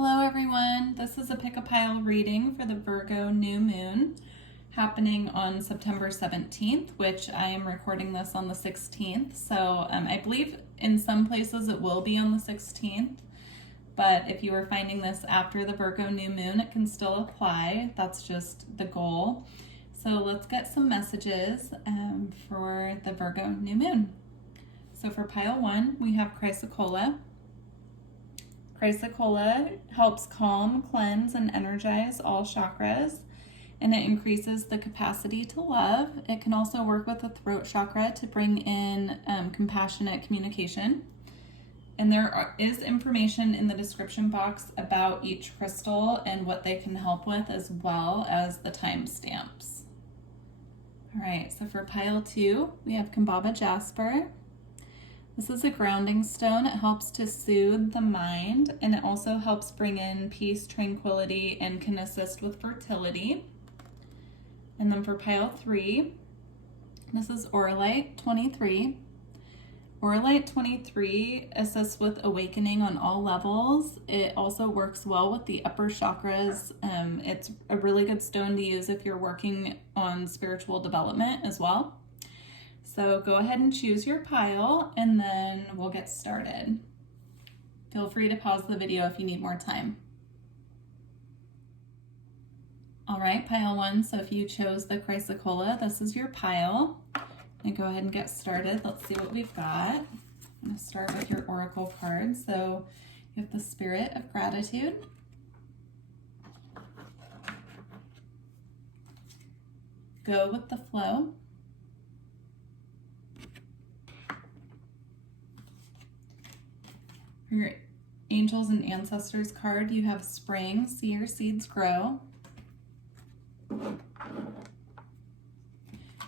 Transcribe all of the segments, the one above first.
Hello everyone, this is a pick a pile reading for the Virgo new moon happening on September 17th, which I am recording this on the 16th. So I believe in some places it will be on the 16th, but if you are finding this after the Virgo new moon, it can still apply. That's just the goal. So let's get some messages for the Virgo new moon. So for pile 1, we have Chrysocolla. Chrysocolla helps calm, cleanse, and energize all chakras, and it increases the capacity to love. It can also work with the throat chakra to bring in compassionate communication. And there is information in the description box about each crystal and what they can help with, as well as the timestamps. All right, so for pile 2, we have Kambaba Jasper. This is a grounding stone. It helps to soothe the mind, and it also helps bring in peace, tranquility, and can assist with fertility. And then for pile 3, this is Auralite 23. Auralite 23 assists with awakening on all levels. It also works well with the upper chakras. It's a really good stone to use if you're working on spiritual development as well. So go ahead and choose your pile and then we'll get started. Feel free to pause the video if you need more time. All right, pile 1. So if you chose the Chrysocolla, this is your pile. And go ahead and get started. Let's see what we've got. I'm going to start with your oracle card. So you have the Spirit of Gratitude. Go with the flow. For your Angels and Ancestors card, you have Spring, see your seeds grow. And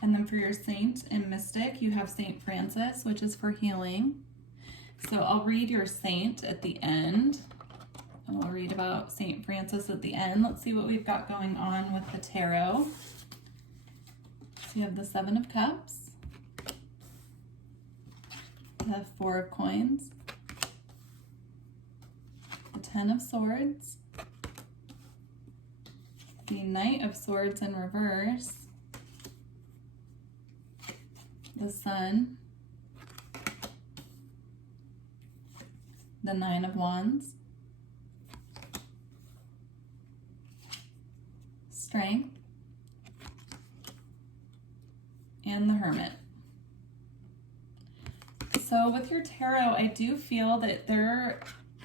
then for your Saint and Mystic, you have Saint Francis, which is for healing. So I'll read your Saint at the end, and we'll read about Saint Francis at the end. Let's see what we've got going on with the tarot. So you have the 7 of Cups. You have 4 of Coins. The 10 of Swords, the Knight of Swords in reverse, the Sun, the 9 of Wands, Strength, and the Hermit. So with your tarot, I do feel that there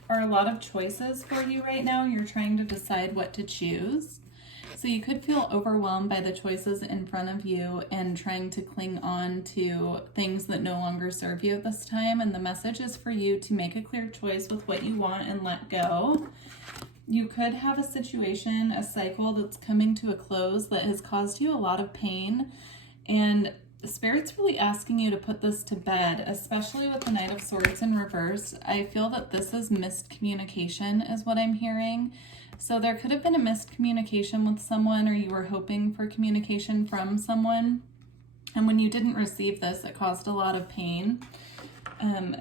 are a lot of choices for you right now. You're trying to decide what to choose. So you could feel overwhelmed by the choices in front of you and trying to cling on to things that no longer serve you at this time. And the message is for you to make a clear choice with what you want and let go. You could have a situation, a cycle that's coming to a close that has caused you a lot of pain, and the Spirit's really asking you to put this to bed, especially with the Knight of Swords in reverse. I feel that this is missed communication is what I'm hearing. So there could have been a missed communication with someone, or you were hoping for communication from someone. And when you didn't receive this, it caused a lot of pain,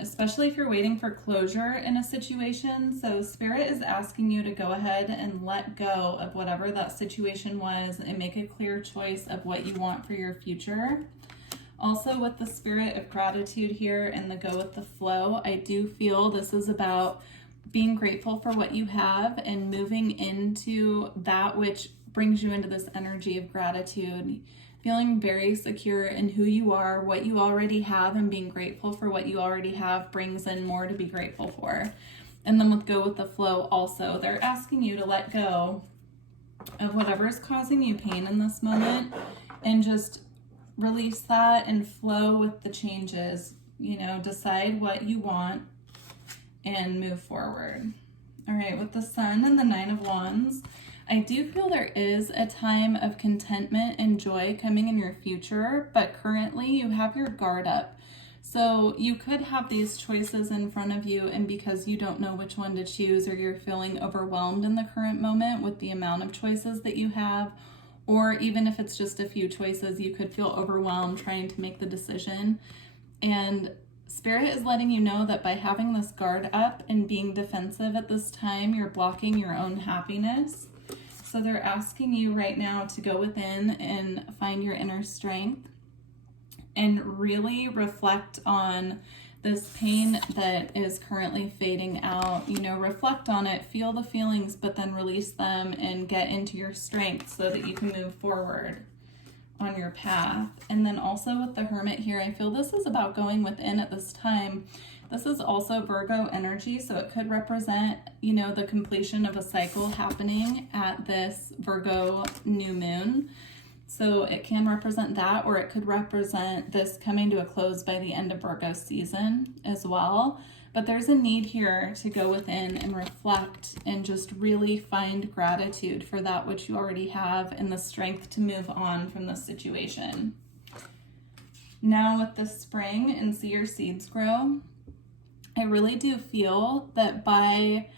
especially if you're waiting for closure in a situation. So Spirit is asking you to go ahead and let go of whatever that situation was and make a clear choice of what you want for your future. Also, with the Spirit of Gratitude here and the go with the flow, I do feel this is about being grateful for what you have and moving into that which brings you into this energy of gratitude. Feeling very secure in who you are, what you already have, and being grateful for what you already have brings in more to be grateful for. And then with go with the flow also, they're asking you to let go of whatever is causing you pain in this moment and just release that and flow with the changes. You know, decide what you want and move forward. All right, with the Sun and the 9 of Wands, I do feel there is a time of contentment and joy coming in your future, but currently you have your guard up. So you could have these choices in front of you, and because you don't know which one to choose, or you're feeling overwhelmed in the current moment with the amount of choices that you have, or even if it's just a few choices, you could feel overwhelmed trying to make the decision. And Spirit is letting you know that by having this guard up and being defensive at this time, you're blocking your own happiness. So they're asking you right now to go within and find your inner strength and really reflect on this pain that is currently fading out. You know, reflect on it, feel the feelings, but then release them and get into your strength so that you can move forward on your path. And then also with the Hermit here, I feel this is about going within at this time. This is also Virgo energy, so it could represent, you know, the completion of a cycle happening at this Virgo new moon. So it can represent that, or it could represent this coming to a close by the end of Virgo season as well. But there's a need here to go within and reflect and just really find gratitude for that which you already have and the strength to move on from this situation. Now with the spring and see your seeds grow, I really do feel that by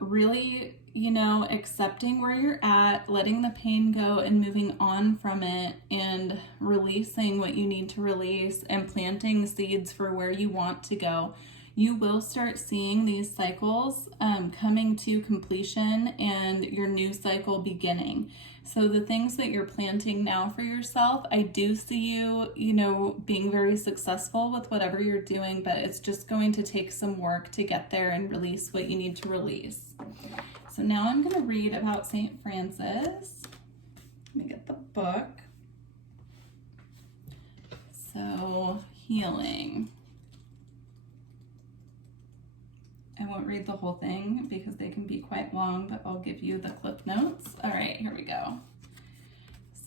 really, you know, accepting where you're at, letting the pain go and moving on from it and releasing what you need to release and planting seeds for where you want to go, you will start seeing these cycles coming to completion and your new cycle beginning. So the things that you're planting now for yourself, I do see you, you know, being very successful with whatever you're doing, but it's just going to take some work to get there and release what you need to release. So now I'm going to read about St. Francis. Let me get the book. So, healing. I won't read the whole thing because they can be quite long, but I'll give you the clip notes. All right, here we go.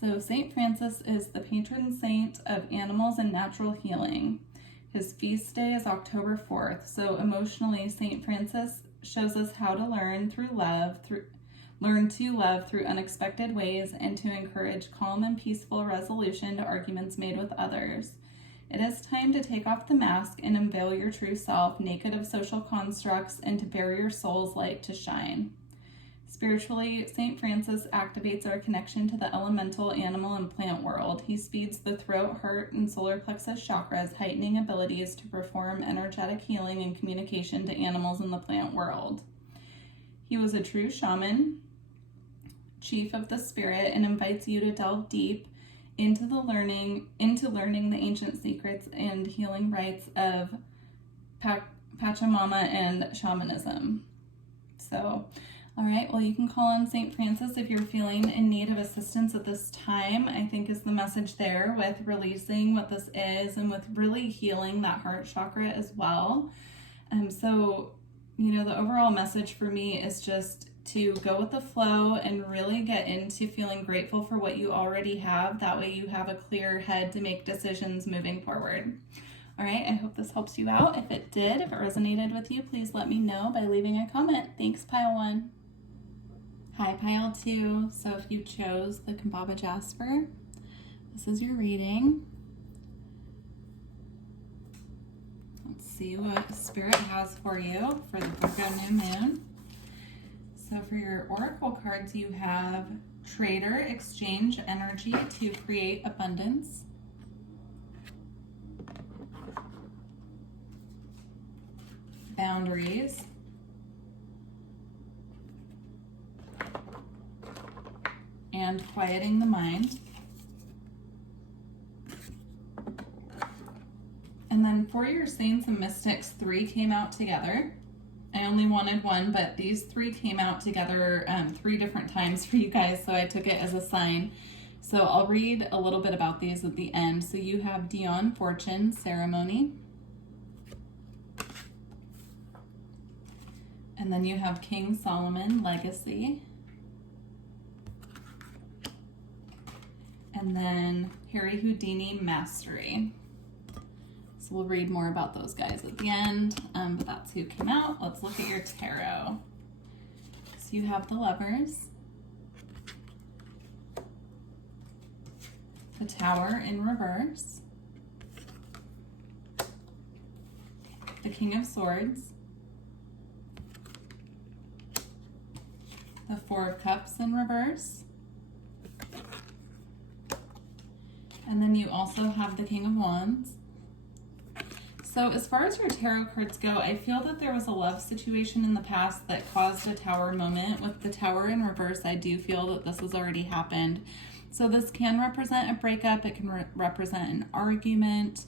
So St. Francis is the patron saint of animals and natural healing. His feast day is October 4th. So emotionally, St. Francis shows us how to learn to love through unexpected ways and to encourage calm and peaceful resolution to arguments made with others. It is time to take off the mask and unveil your true self, naked of social constructs, and to bear your soul's light to shine. Spiritually, St. Francis activates our connection to the elemental, animal, and plant world. He speeds the throat, heart, and solar plexus chakras, heightening abilities to perform energetic healing and communication to animals in the plant world. He was a true shaman, chief of the spirit, and invites you to delve deep into learning the ancient secrets and healing rites of Pachamama and shamanism. So, all right, well, you can call on St. Francis if you're feeling in need of assistance at this time, I think is the message there, with releasing what this is and with really healing that heart chakra as well. So, you know, the overall message for me is just to go with the flow and really get into feeling grateful for what you already have. That way you have a clear head to make decisions moving forward. All right, I hope this helps you out. If it did, if it resonated with you, please let me know by leaving a comment. Thanks, Pile 1. Hi, Pile 2. So if you chose the Kambaba Jasper, this is your reading. Let's see what Spirit has for you for the Virgo new moon. So for your oracle cards, you have Trader, exchange energy to create abundance. Boundaries. And quieting the mind. And then for your saints and mystics, 3 came out together. I only wanted 1, but these 3 came out together 3 different times for you guys, so I took it as a sign. So I'll read a little bit about these at the end. So you have Dion, Fortune, Ceremony. And then you have King Solomon, Legacy. And then Harry Houdini, Mastery. So we'll read more about those guys at the end, but that's who came out. Let's look at your tarot. So you have the Lovers, the Tower in reverse, the King of Swords, the Four of Cups in reverse, and then you also have the King of Wands. So as far as your tarot cards go, I feel that there was a love situation in the past that caused a tower moment. With the tower in reverse, I do feel that this has already happened. So this can represent a breakup. It can represent an argument.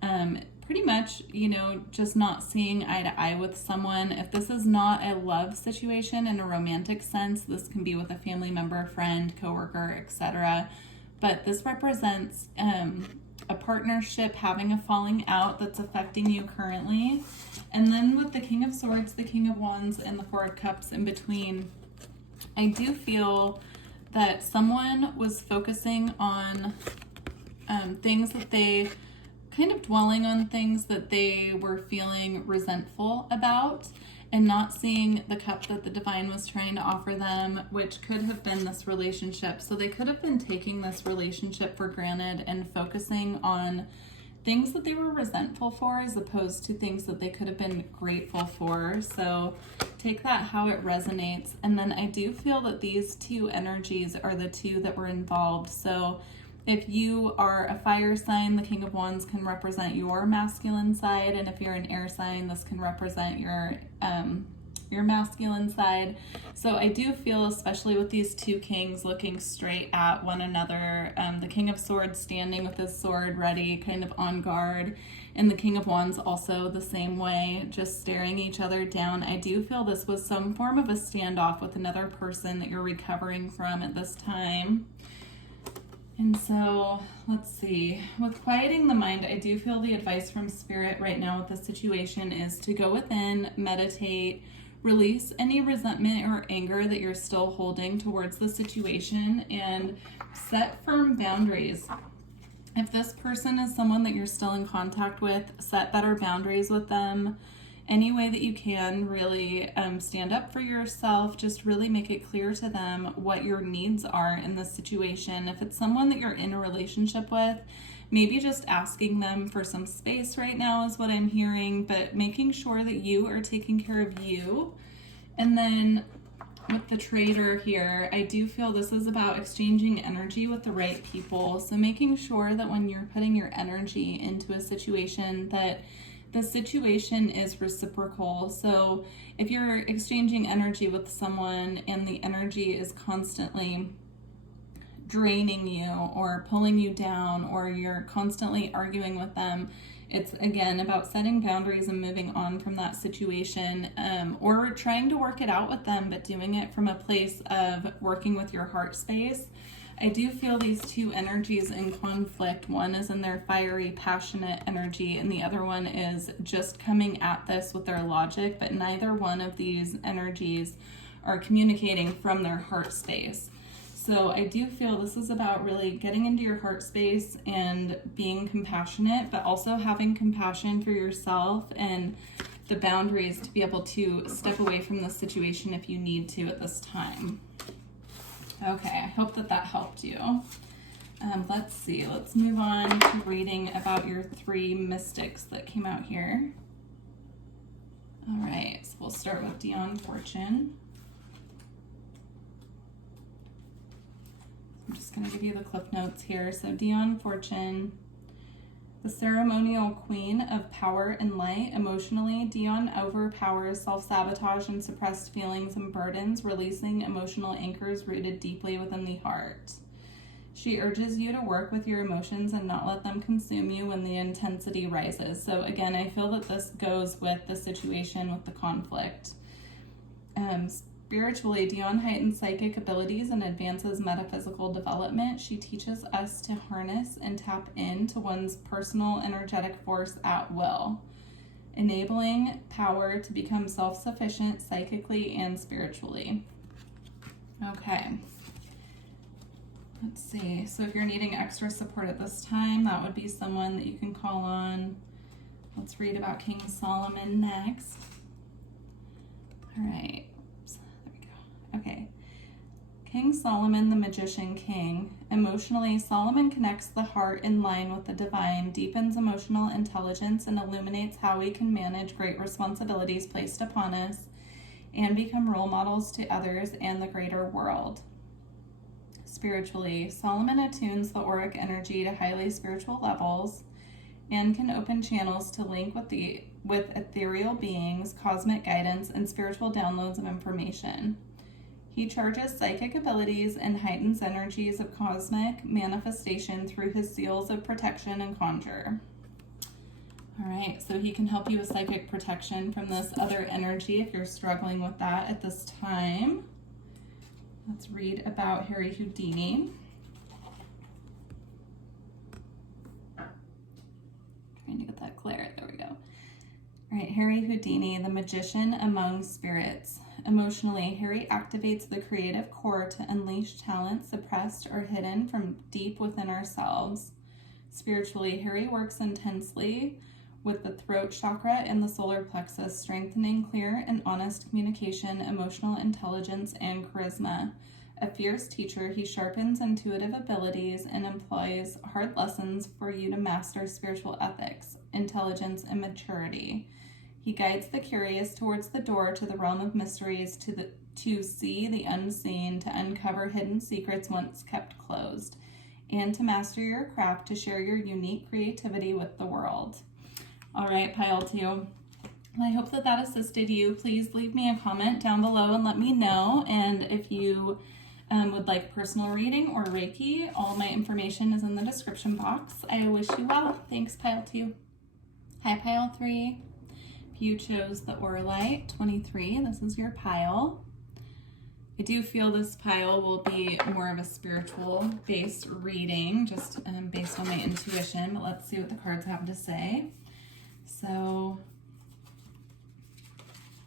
Pretty much, you know, just not seeing eye to eye with someone. If this is not a love situation in a romantic sense, this can be with a family member, friend, coworker, etc. But this represents a partnership having a falling out that's affecting you currently. And then with the King of Swords, the King of Wands, and the Four of Cups in between, I do feel that someone was focusing on things that they kind of dwelling on things that they were feeling resentful about and not seeing the cup that the divine was trying to offer them, which could have been this relationship. So they could have been taking this relationship for granted and focusing on things that they were resentful for as opposed to things that they could have been grateful for. So take that how it resonates. And then I do feel that these two energies are the two that were involved. So if you are a fire sign, the King of Wands can represent your masculine side, and if you're an air sign, this can represent your masculine side. So I do feel, especially with these two kings looking straight at one another, the King of Swords standing with his sword ready, kind of on guard, and the King of Wands also the same way, just staring each other down. I do feel this was some form of a standoff with another person that you're recovering from at this time. And so, let's see, with quieting the mind, I do feel the advice from Spirit right now with the situation is to go within, meditate, release any resentment or anger that you're still holding towards the situation, and set firm boundaries. If this person is someone that you're still in contact with, set better boundaries with them. Any way that you can, really stand up for yourself. Just really make it clear to them what your needs are in this situation. If it's someone that you're in a relationship with, maybe just asking them for some space right now is what I'm hearing, but making sure that you are taking care of you. And then with the Trader here, I do feel this is about exchanging energy with the right people. So making sure that when you're putting your energy into a situation, that the situation is reciprocal. So if you're exchanging energy with someone and the energy is constantly draining you or pulling you down, or you're constantly arguing with them, it's again about setting boundaries and moving on from that situation, or trying to work it out with them, but doing it from a place of working with your heart space. I do feel these two energies in conflict. One is in their fiery, passionate energy, and the other one is just coming at this with their logic, but neither one of these energies are communicating from their heart space. So I do feel this is about really getting into your heart space and being compassionate, but also having compassion for yourself and the boundaries to be able to step away from this situation if you need to at this time. Okay, I hope that helped you. Let's see, let's move on to reading about your three mystics that came out here. All right, so we'll start with Dion Fortune. I'm just going to give you the clip notes here. So Dion Fortune, the ceremonial queen of power and light. Emotionally, Dion overpowers self-sabotage and suppressed feelings and burdens, releasing emotional anchors rooted deeply within the heart. She urges you to work with your emotions and not let them consume you when the intensity rises. So again, I feel that this goes with the situation with the conflict. Spiritually, Dion heightens psychic abilities and advances metaphysical development. She teaches us to harness and tap into one's personal energetic force at will, enabling power to become self-sufficient psychically and spiritually. Okay. Let's see. So if you're needing extra support at this time, that would be someone that you can call on. Let's read about King Solomon next. All right. Okay. King Solomon, the Magician King. Emotionally, Solomon connects the heart in line with the divine, deepens emotional intelligence, and illuminates how we can manage great responsibilities placed upon us and become role models to others and the greater world. Spiritually, Solomon attunes the auric energy to highly spiritual levels, and can open channels to link with ethereal beings, cosmic guidance, and spiritual downloads of information. He charges psychic abilities and heightens energies of cosmic manifestation through his seals of protection and conjure. All right, so he can help you with psychic protection from this other energy if you're struggling with that at this time. Let's read about Harry Houdini. Trying to get that clear. There we go. All right, Harry Houdini, the magician among spirits. Emotionally, Harry activates the creative core to unleash talent suppressed or hidden from deep within ourselves. Spiritually, Harry works intensely with the throat chakra and the solar plexus, strengthening clear and honest communication, emotional intelligence, and charisma. A fierce teacher, he sharpens intuitive abilities and employs hard lessons for you to master spiritual ethics, intelligence, and maturity. He guides the curious towards the door to the realm of mysteries, to see the unseen, to uncover hidden secrets once kept closed, and to master your craft, to share your unique creativity with the world. All right, pile 2. I hope that assisted you. Please leave me a comment down below and let me know. And if you would like personal reading or Reiki, all my information is in the description box. I wish you well. Thanks, pile 2. Hi, pile 3. If you chose the Auralite 23, this is your pile. I do feel this pile will be more of a spiritual based reading, just based on my intuition, but let's see what the cards have to say. So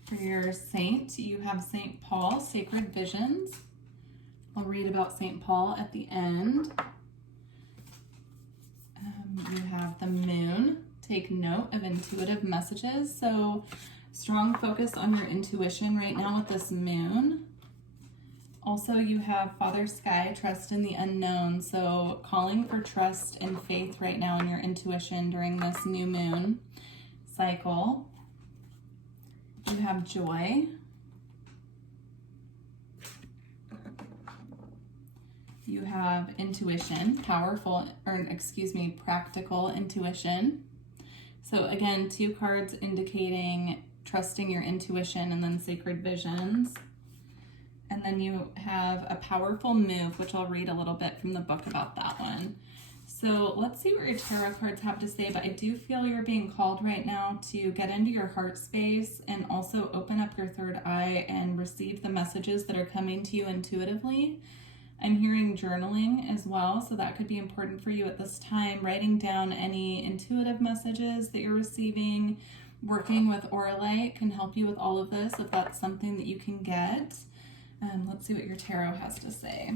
for your saint, you have St. Paul, Sacred Visions. I'll read about St. Paul at the end. You have the moon. Take note of intuitive messages. So strong focus on your intuition right now with this moon. Also, you have Father Sky, trust in the unknown. So calling for trust and faith right now in your intuition during this new moon cycle. You have joy. You have intuition, practical intuition. So again, 2 cards indicating trusting your intuition, and then sacred visions. And then you have a powerful move, which I'll read a little bit from the book about that one. So let's see what your tarot cards have to say, but I do feel you're being called right now to get into your heart space and also open up your third eye and receive the messages that are coming to you intuitively. I'm hearing journaling as well, so that could be important for you at this time. Writing down any intuitive messages that you're receiving. Working with Auralite can help you with all of this if that's something that you can get. Let's see what your tarot has to say.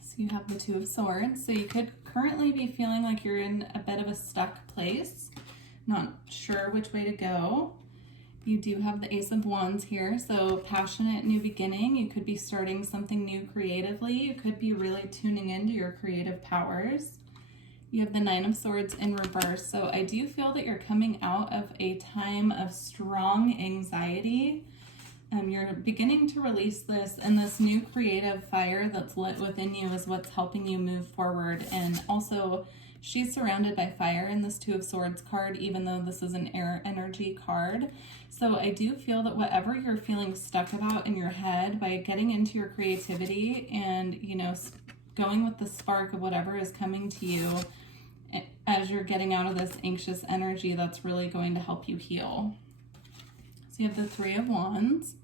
So you have the 2 of Swords. So you could currently be feeling like you're in a bit of a stuck place, not sure which way to go. You do have the Ace of Wands here, so passionate new beginning. You could be starting something new creatively. You could be really tuning into your creative powers. You have the 9 of Swords in reverse, so I do feel that you're coming out of a time of strong anxiety. You're beginning to release this, and this new creative fire that's lit within you is what's helping you move forward. And also, she's surrounded by fire in this 2 of Swords card, even though this is an air energy card. So I do feel that whatever you're feeling stuck about in your head, by getting into your creativity and, going with the spark of whatever is coming to you as you're getting out of this anxious energy, that's really going to help you heal. So you have the 3 of Wands.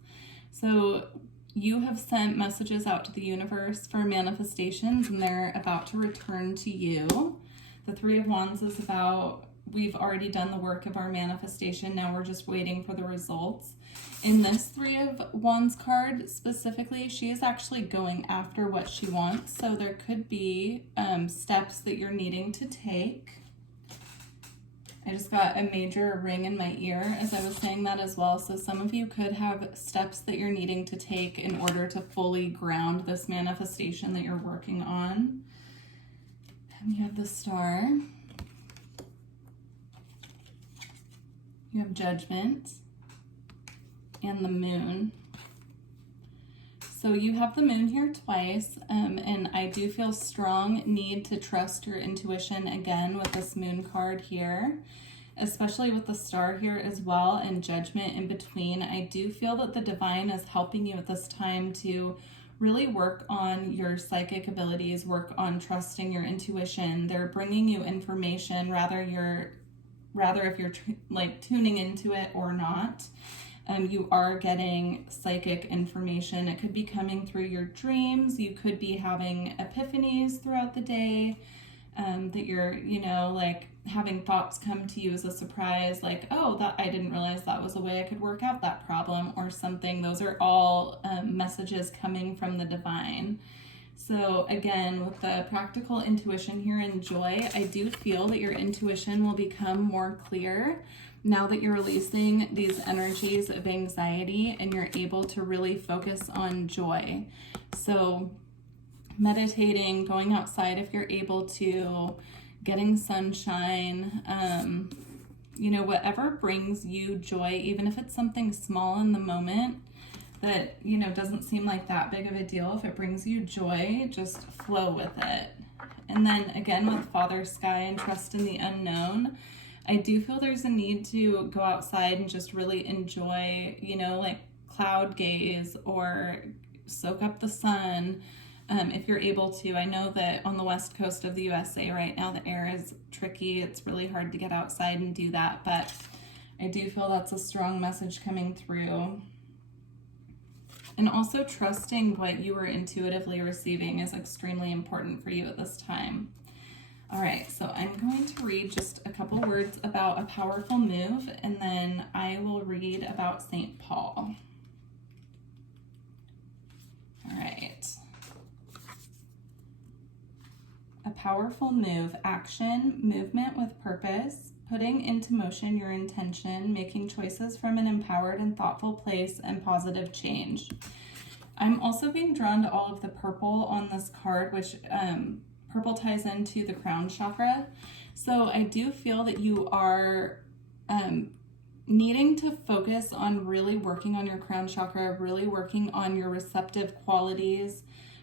So you have sent messages out to the universe for manifestations, and they're about to return to you. The 3 of Wands is about, we've already done the work of our manifestation. Now we're just waiting for the results. In this 3 of Wands card specifically, she is actually going after what she wants. So there could be steps that you're needing to take. I just got a major ring in my ear as I was saying that as well. So some of you could have steps that you're needing to take in order to fully ground this manifestation that you're working on. And you have the Star. You have Judgment and the Moon. So you have the moon here twice, and I do feel strong need to trust your intuition again with this moon card here, especially with the star here as well and judgment in between. I do feel that the divine is helping you at this time to really work on your psychic abilities, work on trusting your intuition. They're bringing you information, rather if you're like tuning into it or not. You are getting psychic information. It could be coming through your dreams. You could be having epiphanies throughout the day, that you're, like having thoughts come to you as a surprise, like, oh, that I didn't realize that was a way I could work out that problem or something. Those are all messages coming from the divine. So again, with the practical intuition here and joy, I do feel that your intuition will become more clear now that you're releasing these energies of anxiety and you're able to really focus on joy. So meditating, going outside if you're able to, getting sunshine, whatever brings you joy, even if it's something small in the moment that, doesn't seem like that big of a deal. If it brings you joy, just flow with it. And then again, with Father Sky and trust in the unknown, I do feel there's a need to go outside and just really enjoy, like cloud gaze or soak up the sun. If you're able to. I know that on the west coast of the USA right now, the air is tricky. It's really hard to get outside and do that, but I do feel that's a strong message coming through. And also trusting what you are intuitively receiving is extremely important for you at this time. All right, so I'm going to read just a couple words about a powerful move, and then I will read about St. Paul. All right. A powerful move, action, movement with purpose, putting into motion your intention, making choices from an empowered and thoughtful place, and positive change. I'm also being drawn to all of the purple on this card, which purple ties into the crown chakra. So I do feel that you are needing to focus on really working on your crown chakra, really working on your receptive qualities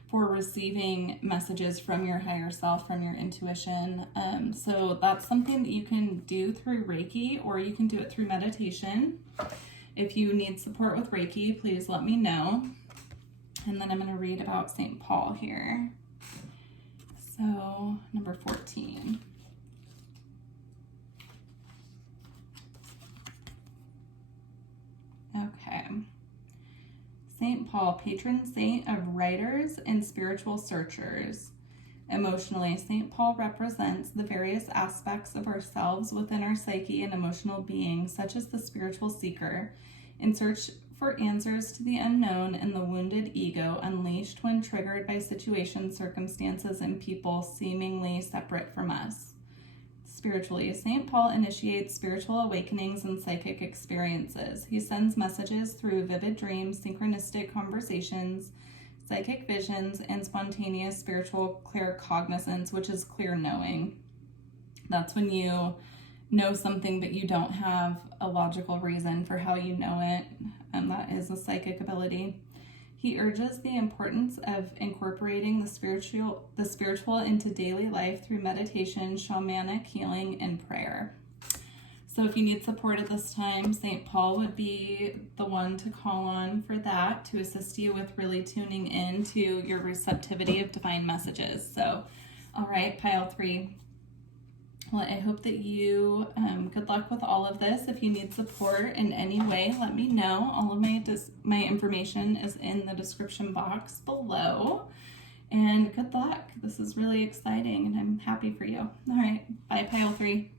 for receiving messages from your higher self, from your intuition. So that's something that you can do through Reiki, or you can do it through meditation. If you need support with Reiki, please let me know. And then I'm going to read about St. Paul here. So number 14. Okay. St. Paul, patron saint of writers and spiritual searchers. Emotionally, St. Paul represents the various aspects of ourselves within our psyche and emotional being, such as the spiritual seeker, in search for answers to the unknown, and the wounded ego unleashed when triggered by situations, circumstances, and people seemingly separate from us. Spiritually, St. Paul initiates spiritual awakenings and psychic experiences. He sends messages through vivid dreams, synchronistic conversations, psychic visions, and spontaneous spiritual claircognizance, which is clear knowing. That's when you know something but you don't have a logical reason for how you know it, and that is a psychic ability. He urges the importance of incorporating the spiritual into daily life through meditation, shamanic healing, and prayer. So if you need support at this time, St. Paul would be the one to call on for that, to assist you with really tuning in to your receptivity of divine messages. So, all right, pile 3. Well, I hope that you, good luck with all of this. If you need support in any way, let me know. All of my information is in the description box below. And good luck. This is really exciting, and I'm happy for you. All right, bye, pile 3.